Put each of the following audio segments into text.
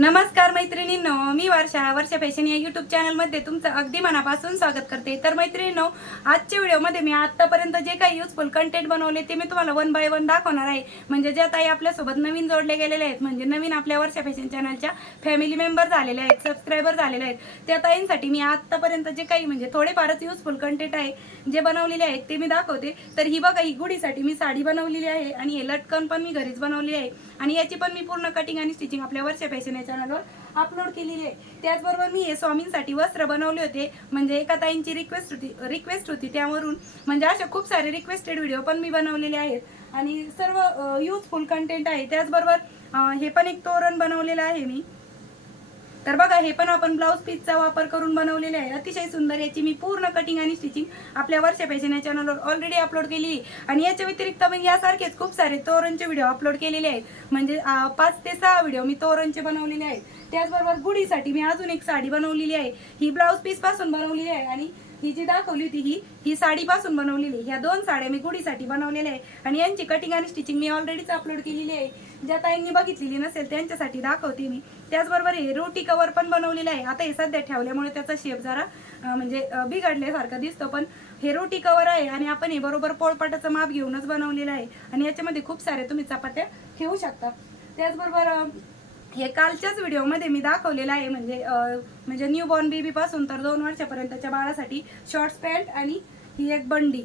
नमस्कार मैत्रिणींनो मी वर्षा. वर्षा फॅशन या युट्यूब चॅनलमध्ये तुमचं अगदी मनापासून स्वागत करते. तर मैत्रिणींनो आजच्या व्हिडिओमध्ये मी आत्तापर्यंत जे काही युजफुल कंटेंट बनवले ते मी तुम्हाला वन बाय वन दाखवणार आहे. म्हणजे ज्या ताई आपल्यासोबत नवीन जोडले गेलेले आहेत म्हणजे नवीन आपल्या वर्षा फॅशन चॅनलच्या फॅमिली मेंबर झालेले आहेत सबस्क्रायबर झालेले आहेत त्या ताईंसाठी मी आत्तापर्यंत जे काही म्हणजे थोडेफारच युजफुल कंटेंट आहे जे बनवलेले आहेत ते मी दाखवते. तर ही बघा ही गुढीसाठी मी साडी बनवलेली आहे आणि हे लटकन पण मी घरीच बनवली आहे. आणि याची पण मी पूर्ण कटिंग आणि स्टिचिंग आपल्या वरच्या फॅशन या चॅनलवर अपलोड केलेली आहे. त्याचबरोबर मी हे स्वामींसाठी वस्त्र बनवले होते. म्हणजे एका ताईंची रिक्वेस्ट होती रिक्वेस्ट होती. त्यावरून म्हणजे अशा खूप सारे रिक्वेस्टेड व्हिडिओ पण मी बनवलेले आहेत. आणि सर्व यूजफुल कंटेंट आहे. त्याचबरोबर हे पण एक तोरण बनवलेलं आहे मी. तर बघा हे पण आपण ब्लाऊज पीसचा वापर करून बनवलेले आहे. अतिशय सुंदर याची मी पूर्ण कटिंग आणि स्टिचिंग आपल्या वर्षा फॅशन या चॅनलवर ऑलरेडी अपलोड केली आणि याच्या व्यतिरिक्त मी यासारखेच खूप सारे तोरणचे व्हिडिओ अपलोड केलेले आहेत. म्हणजे पाच ते सहा व्हिडिओ मी तोरणचे बनवलेले आहेत. त्याचबरोबर गुढीसाठी मी अजून एक साडी बनवलेली आहे. ही ब्लाऊज पीसपासून बनवलेली आहे. आणि ही जी दाखवली होती ही ही साडीपासून बनवलेली ह्या दोन साड्या मी गुढीसाठी बनवलेल्या आहे. आणि यांची कटिंग आणि स्टिचिंग मी ऑलरेडीच अपलोड केलेली आहे. ज्या ताईंनी बघितलेली नसेल त्यांच्यासाठी दाखवते मी. त्याचबरोबर हे रोटी कवर पण बनवलेलं आहे. आता हे सध्या ठेवल्यामुळे त्याचा शेप जरा म्हणजे बिघडल्यासारखं दिसतो पण हे रोटी कवर आहे आणि आपण हे बरोबर पोळपाटाचं माप घेऊनच बनवलेलं आहे. आणि याच्यामध्ये खूप सारे तुम्ही चपात्या ठेवू शकता. त्याचबरोबर हे कालच्याच व्हिडिओमध्ये मी दाखवलेलं आहे. म्हणजे म्हणजे न्यू बॉर्न तर दोन वर्षापर्यंतच्या बाळासाठी शॉर्ट्स पॅन्ट आणि ही एक बंडी.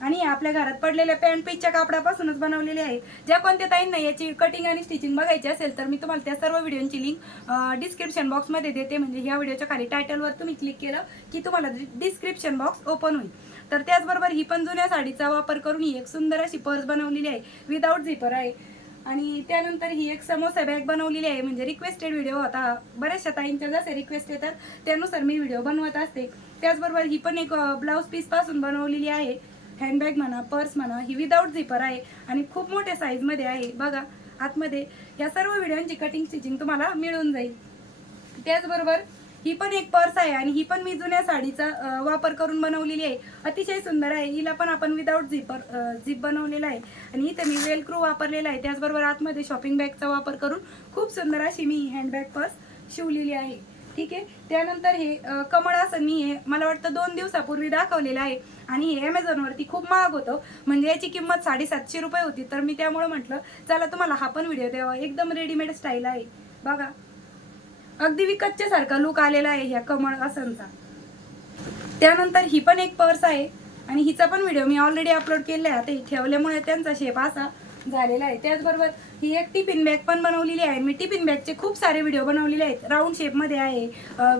आणि हे आपल्या घरात पडलेल्या पॅन्ट पीचच्या कापडापासूनच बनवलेले आहे. ज्या कोणत्या ताईंना याची कटिंग आणि स्टिचिंग बघायची असेल तर मी तुम्हाला त्या सर्व व्हिडिओची लिंक डिस्क्रिप्शन बॉक्समध्ये देते. म्हणजे ह्या व्हिडिओच्या खाली टायटलवर तुम्ही क्लिक केलं की तुम्हाला डिस्क्रिप्शन बॉक्स ओपन होईल. तर त्याचबरोबर ही पण जुन्या साडीचा वापर करून ही एक सुंदर अशी पर्स बनवलेली आहे. विदाऊट झिपर आहे. आणि त्यानंतर ही एक समोसा बॅग बनवलेली आहे. म्हणजे रिक्वेस्टेड व्हिडिओ होता. बऱ्याचशा ताईंच्या जसे रिक्वेस्ट येतात त्यानुसार मी व्हिडिओ बनवत असते. त्याचबरोबर ही पण एक ब्लाऊज पीसपासून बनवलेली आहे. हँडबॅग म्हणा पर्स म्हणा ही विदाऊट झिपर आहे. आणि खूप मोठ्या साईजमध्ये आहे. बघा आतमध्ये या सर्व व्हिडिओची कटिंग स्टिचिंग तुम्हाला मिळून जाईल. त्याचबरोबर ही पण एक पर्स आहे आणि ही पण मी जुन्या साडीचा वापर करून बनवलेली आहे. अतिशय सुंदर आहे. हिला पण आपण विदाऊट झिपर झिप बनवलेला आहे. आणि इथे मी वेलक्रू वापरलेला आहे. त्याचबरोबर आतमध्ये शॉपिंग बॅगचा वापर करून खूप सुंदर अशी मी हँडबॅग पर्स शिवलेली आहे. ठीक आहे? त्यानंतर हे कमळासन मी हे मला वाटतं दोन दिवसापूर्वी दाखवलेलं आहे. आणि हे ॲमेझॉनवरती खूप महाग होतं. म्हणजे याची किंमत साडेसातशे रुपये होती. तर मी त्यामुळे म्हटलं चला तुम्हाला हा पण व्हिडिओ द्यावा. एकदम रेडीमेड स्टाईल आहे. बघा. अगदी विकतच्या सारखा लुक आलेला आहे ह्या कमळ आसनचा त्यानंतर ही पण एक पर्स आहे आणि हिचा पण व्हिडिओ मी ऑलरेडी अपलोड केलेला आहे. आता ठेवल्यामुळे त्यांचा शेप असा झालेला आहे. त्याचबरोबर ही एक टिफिन बॅग पण बनवलेली आहे. मी टिफिन बॅगचे खूप सारे व्हिडिओ बनवलेले आहेत. राऊंड शेपमध्ये आहे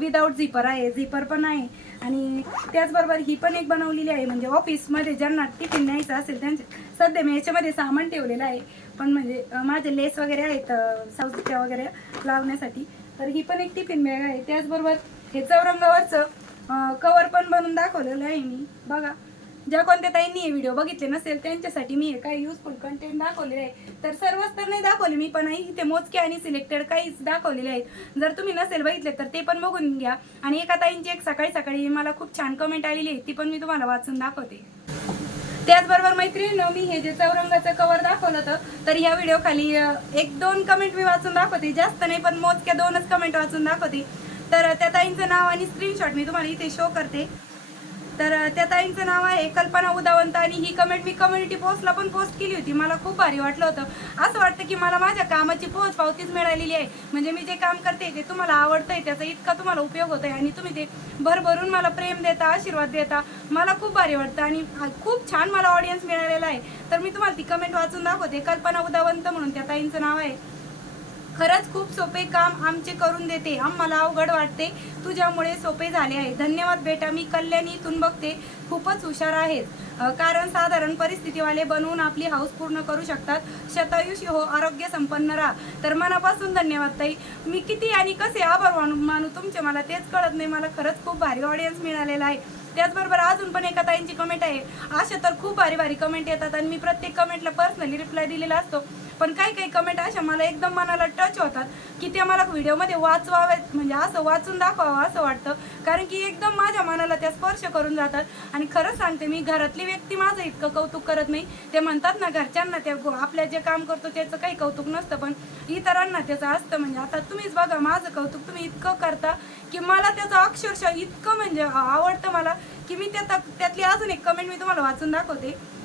विदाऊट झिपर आहे झिपर पण आहे. आणि त्याचबरोबर ही पण एक बनवलेली आहे. म्हणजे ऑफिसमध्ये ज्यांना टिफिन न्यायचं असेल त्यांचे सध्या मी याच्यामध्ये सामान ठेवलेलं आहे. पण म्हणजे माझे लेस वगैरे आहेत साऊथच्या वगैरे लावण्यासाठी. तर ही पण एक टिफिन बॅग आहे. त्याचबरोबर हे चौरंगावरचं कवर पण बनवून दाखवलेलं आहे मी. बघा ज्या कोणत्या ताईंनी हे व्हिडिओ बघितले नसेल त्यांच्यासाठी मी हे काही युजफुल कंटेंट दाखवलेले आहे. तर सर्वच तर नाही दाखवले मी पण आई इथे मोजके आणि सिलेक्टेड काहीच दाखवलेले आहेत. जर तुम्ही नसेल बघितले तर ते पण बघून घ्या. आणि एका ताईंची एक सकाळी सकाळी मला खूप छान कमेंट आलेली आहे ती पण मी तुम्हाला वाचून दाखवते. त्याचबरोबर मैत्रिणीनं मी हे जे चौरंगाचं कवर दाखवलं होतं तर ह्या व्हिडिओ खाली एक दोन कमेंट मी वाचून दाखवते. जास्त नाही पण मोजक्या दोनच कमेंट वाचून दाखवते. तर त्या ताईंचं नाव आणि स्क्रीनशॉट मी तुम्हाला इथे शो करते. तर त्या ताईंचं नाव आहे कल्पना उदावंत आणि ही कमेंट मी कम्युनिटी पोस्टला पण पोस्ट केली होती. मला खूप भारी वाटलं होतं. असं वाटतं की मला माझ्या कामाची पोच पावतीच मिळालेली आहे. म्हणजे मी जे काम करते ते तुम्हाला आवडतंय त्याचा इतका तुम्हाला उपयोग होतोय आणि तुम्ही ते भरभरून मला प्रेम देता आशीर्वाद देता. मला खूप भारी वाटतं आणि खूप छान मला ऑडियन्स मिळालेला आहे. तर मी तुम्हाला ती कमेंट वाचून दाखवते. कल्पना उदावंत म्हणून त्या ताईंचं नाव आहे. खरंच खूप सोपे काम आमचे करून देते. आम्हाला अवघड वाटते. तुझ्यामुळे सोपे झाले आहे. धन्यवाद बेटा. मी कल्याणी इथून बघते. खूपच हुशार आहेत कारण साधारण परिस्थितीवाले बनवून आपली हाऊस पूर्ण करू शकतात. शतायुषी हो आरोग्य संपन्न राहा. तर मनापासून धन्यवाद ताई. मी किती आणि कसे आभार मानू मानू तुमचे मला तेच कळत नाही. मला खरंच खूप भारी ऑडियन्स मिळालेला आहे. त्याचबरोबर अजून पण एका ताईंची कमेंट आहे. अशा तर खूप भारी भारी कमेंट येतात आणि मी प्रत्येक कमेंटला पर्सनली रिप्लाय दिलेला असतो. पण काही काही कमेंट अशा मला एकदम मनाला टच होतात की ते मला व्हिडिओमध्ये वाचवाव्यात म्हणजे असं वाचून दाखवावं असं वाटतं. कारण की एकदम माझ्या मनाला त्या स्पर्श करून जातात. आणि खरंच सांगते मी घरातली व्यक्ती माझं इतकं कौतुक करत नाही. ते म्हणतात ना घरच्यांना त्या गो- आपल्या जे काम करतो त्याचं काही कौतुक नसतं. पण इतरांना त्याचं असतं. म्हणजे आता तुम्हीच बघा माझं कौतुक तुम्ही इतकं करता की मला त्याचं अक्षरशः इतकं म्हणजे आवडतं मला की मी त्या त्यातली अजून एक कमेंट मी तुम्हाला वाचून दाखवते.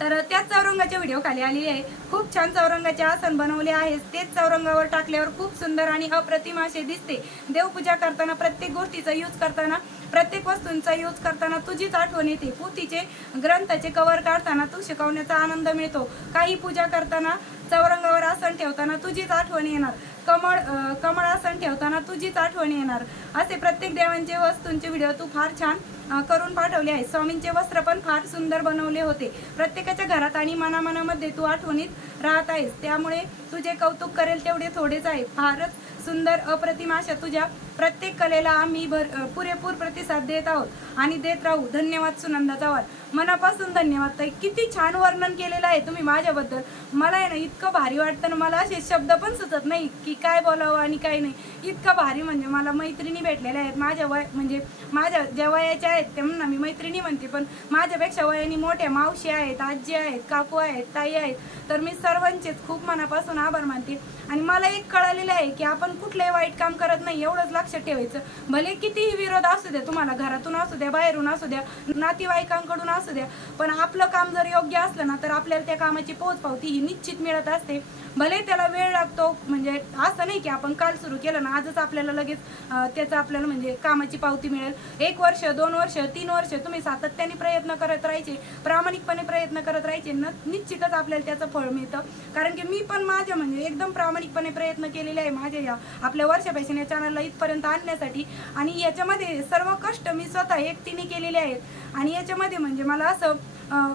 तर त्याच चौरंगाच्या व्हिडिओ खाली आलेली आहे. खूप छान चौरंगाचे आसन बनवले आहे. तेच चौरंगावर टाकल्यावर खूप सुंदर आणि अप्रतिम असे दिसते. देवपूजा करताना प्रत्येक गोष्टीचा यूज करताना प्रत्येक वस्तूंचा यूज करताना तुझीच आठवण येते. पोथीचे ग्रंथाचे कवर काढताना तू शिकवण्याचा आनंद मिळतो. काही पूजा करताना चौरंगावर आसन ठेवताना तुझीच आठवण येणार. कमळ कमळासन कमळ आसन ठेवताना तुझीच आठवण येणार. असे प्रत्येक देवांचे वस्तूंचे व्हिडिओ तू फार छान करून पाठवले आहे स्वामींचे वस्त्र पण फार सुंदर बनवले होते. प्रत्येकाच्या घरात आणि मनामनामध्ये तू आठवणीत राहत आहेस. त्यामुळे तुझे कौतुक करेल तेवढे थोडेच आहे. फारच सुंदर अप्रतिम अशा तुझ्या प्रत्येक कलेला आम्ही भर पुरेपूर प्रतिसाद देत आहोत आणि देत राहू. धन्यवाद सुनंदा चव्हाण. मनापासून धन्यवाद ताई. किती छान वर्णन केलेलं आहे तुम्ही माझ्याबद्दल. मला आहे ना इतकं भारी वाटतं ना मला असे शब्द पण सुचत नाही की काय बोलावं आणि काय नाही. इतकं भारी म्हणजे मला मैत्रिणी भेटलेल्या आहेत. माझ्या वय म्हणजे माझ्या ज्या वयाच्या आहेत त्यांना मी मैत्रिणी म्हणते. पण माझ्यापेक्षा वयाने मोठ्या मावशी आहेत आजी आहेत काकू आहेत ताई आहेत. तर मी सर्वांचेच खूप मनापासून आभार मानते. आणि मला एक कळालेलं आहे की आपण कुठलंही वाईट काम करत नाही. एवढंच लक्षात ठेवायचं. भले कितीही विरोध असू द्या तुम्हाला घरातून असू द्या बाहेरून असू द्या नातेवाईकांकडून असू द्या पण आपलं काम जर योग्य असलं ना तर आपल्याला त्या कामाची पोचपावती ही निश्चित मिळत असते. भले त्याला वेळ लागतो म्हणजे असं नाही की आपण काल सुरू केलं ना आजच आपल्याला लगेच त्याचं आपल्याला म्हणजे कामाची पावती मिळेल. एक वर्ष दोन वर्ष तीन वर्ष तुम्ही सातत्याने प्रयत्न करत राहायचे प्रामाणिकपणे प्रयत्न करत राहायचे न निश्चितच आपल्याला त्याचं फळ मिळतं. कारण की मी पण माझ्या म्हणजे एकदम प्रामाणिकपणे प्रयत्न केलेले आहे माझ्या या आपल्या वर्षापासून या चॅनलला इथपर्यंत आणण्यासाठी. आणि याच्यामध्ये सर्व कष्ट मी स्वतः एकटीने केलेले आहेत. आणि याच्यामध्ये म्हणजे मला असं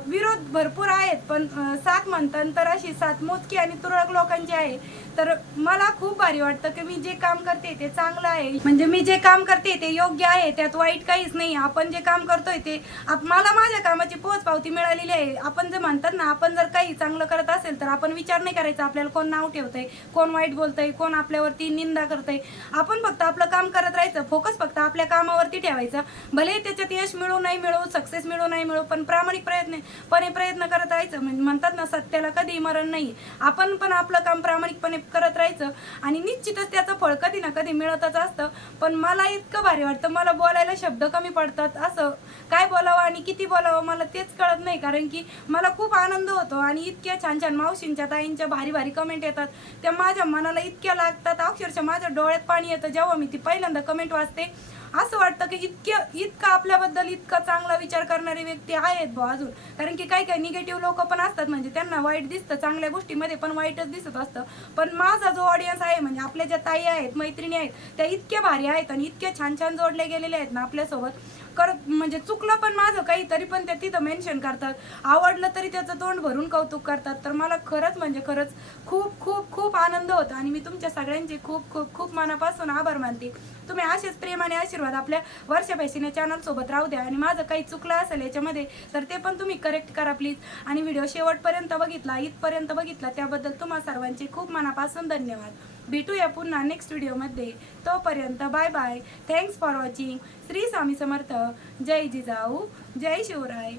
विरोध भरपूर आहेत. पण सात साथ म्हणतात तर अशी साथ मोजकी आणि तुरळक लोकांची आहे. तर मला खूप भारी वाटतं की मी जे काम करते ते चांगलं आहे. म्हणजे मी जे काम करते ते योग्य आहे त्यात वाईट काहीच नाही. आपण जे काम करतोय ते आप- मला माझ्या कामाची पोच पावती मिळालेली आहे. आपण जे म्हणतात ना आपण जर काही चांगलं करत असेल तर आपण विचार नाही करायचा आपल्याला कोण नाव ठेवतंय कोण वाईट बोलतंय कोण आपल्यावरती निंदा करतंय. आपण फक्त आपलं काम करत राहायचं फोकस फक्त आपल्या कामावरती ठेवायचं. भले त्याच्यात यश मिळू नाही मिळू सक्सेस मिळू नाही मिळू पण प्रामाणिक प्रयत्न पणे प्रयत्न करत राहायचं. म्हणजे म्हणतात ना सत्याला कधी मरण नाही. आपण पण आपलं काम प्रामाणिकपणे करत राहायचं. आणि निश्चितच त्याचं फळ कधी ना कधी मिळतच असतं. पण मला इतकं भारी वाटतं मला बोलायला शब्द कमी पडतात. असं काय बोलावं आणि किती बोलावं मला तेच कळत नाही. कारण की मला खूप आनंद होतो आणि इतक्या छान छान मावशींच्या ताईंच्या भारी भारी कमेंट येतात. त्या माझ्या मनाला इतक्या लागतात. अक्षरशः माझ्या डोळ्यात पाणी येतं. जेव्हा मी ती पहिल्यांदा कमेंट वाचते असं वाटतं की इतकं इतकं आपल्याबद्दल इतका चांगला विचार करणारी व्यक्ती आहेत भाऊ अजून. कारण की काही काही निगेटिव्ह लोक पण असतात म्हणजे त्यांना वाईट दिसतं चांगल्या गोष्टीमध्ये पण वाईटच दिसत असतं. पण माझा जो ऑडियन्स आहे म्हणजे आपल्या ज्या ताई आहेत मैत्रिणी आहेत त्या इतक्या भारी आहेत आणि इतक्या छान छान जोडले गेलेले आहेत ना आपल्यासोबत. करत म्हणजे चुकलं पण माझं काही तरी पण ते तिथं मेन्शन करतात. आवडलं तरी त्याचं तोंड भरून कौतुक करतात. तर मला खरंच म्हणजे खरंच खूप खूप खूप आनंद होता आणि मी तुमच्या सगळ्यांचे खूप खूप खूप मनापासून आभार मानते. तुम्ही असेच प्रेम आणि आशीर्वाद आपल्या वर्षापेशीने चॅनल सोबत राहू द्या आणि माझं काही चुकलं असेल याच्यामध्ये तर ते पण तुम्ही करेक्ट करा प्लीज आणि व्हिडिओ शेवटपर्यंत बघितला इथपर्यंत बघितला त्याबद्दल तुम्हा सर्वांचे खूप मनापासून धन्यवाद. भेटूया पुन्हा नेक्स्ट व्हिडिओमध्ये तोपर्यंत bye bye thanks for watching Shri Swami Samarth. जय जिजाऊ. जय शिवराय.